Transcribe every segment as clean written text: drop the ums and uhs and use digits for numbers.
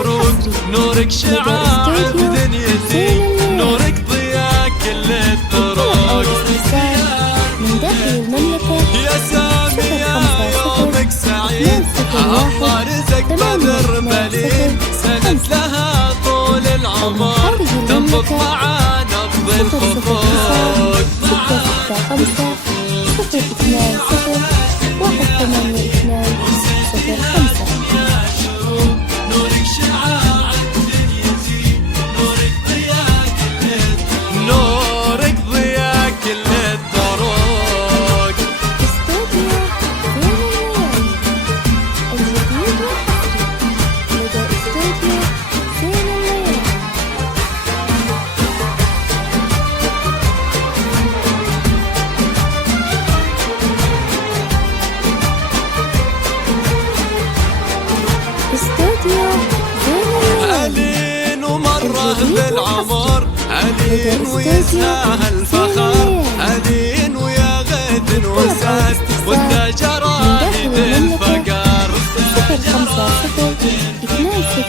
الشروق، نورك شعاع دنيتي، نورك ضياء كل الطرق. من داخل المملكة يا سامية يومك سعيد، الله رزق بدر بليد، سند لها طول العمر، تنبض مع نبض الخفوق. 665 020 182 05. نورك شعاع دنيتي، نورك ضياء كل الطرق، نورك ضياء كل الطرق. استوديو زين الليالي الجديد والحصري لدى استوديو زين الليالي. استوديو زين الليالي ألين ومره بالعمر، ألين ويسهل الفخر، ألين ويا غيث وسعد، وانت جرايد الفقر. 050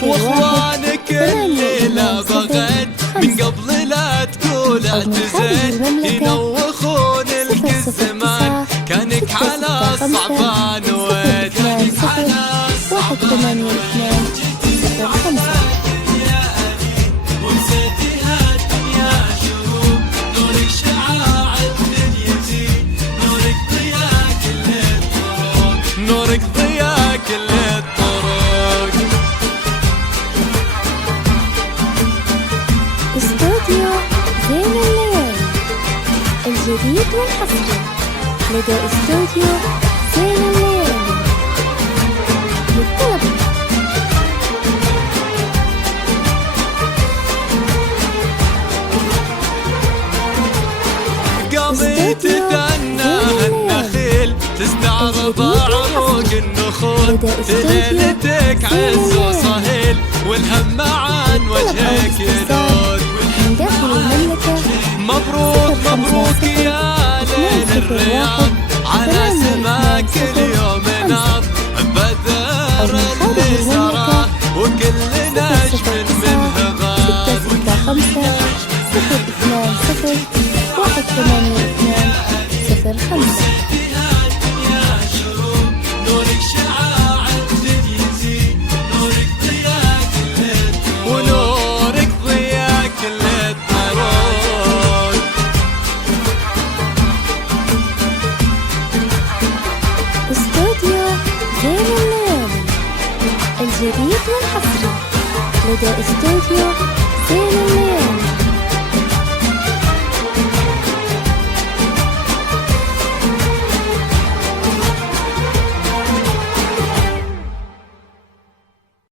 واخوانك الليلة بغيت من قبل لا تقول اعتزيت، ينوخون القزمان كانك على الصعبان ويت، كانك على 182 05. ومسيتها الدنيا شروق، نورك شعاع دنيتي، نورك ضياء كل الطرق، نورك ضياء كل الطرق. استوديو زين الليالي الجديد والحصري لدى استوديو زين الليالي. للطلب قضيت تثنى النخيل، تستعرض عروق النخول، ليلتك عز وصهيل، والهم عن وجهك ينود. من داخل المملكة مبروك مبروك يا ليل الرياض، على سماك اليوم ناض بدر اللي سراه، وكل نجم منه غاب. 665 020 182 05. نورك شعاع دنيتي، نورك ضياء كل الطرق، ونورك ضياء كل الطرق. استوديو زين الليالي الجديد والحصري لدى استوديو زين الليالي.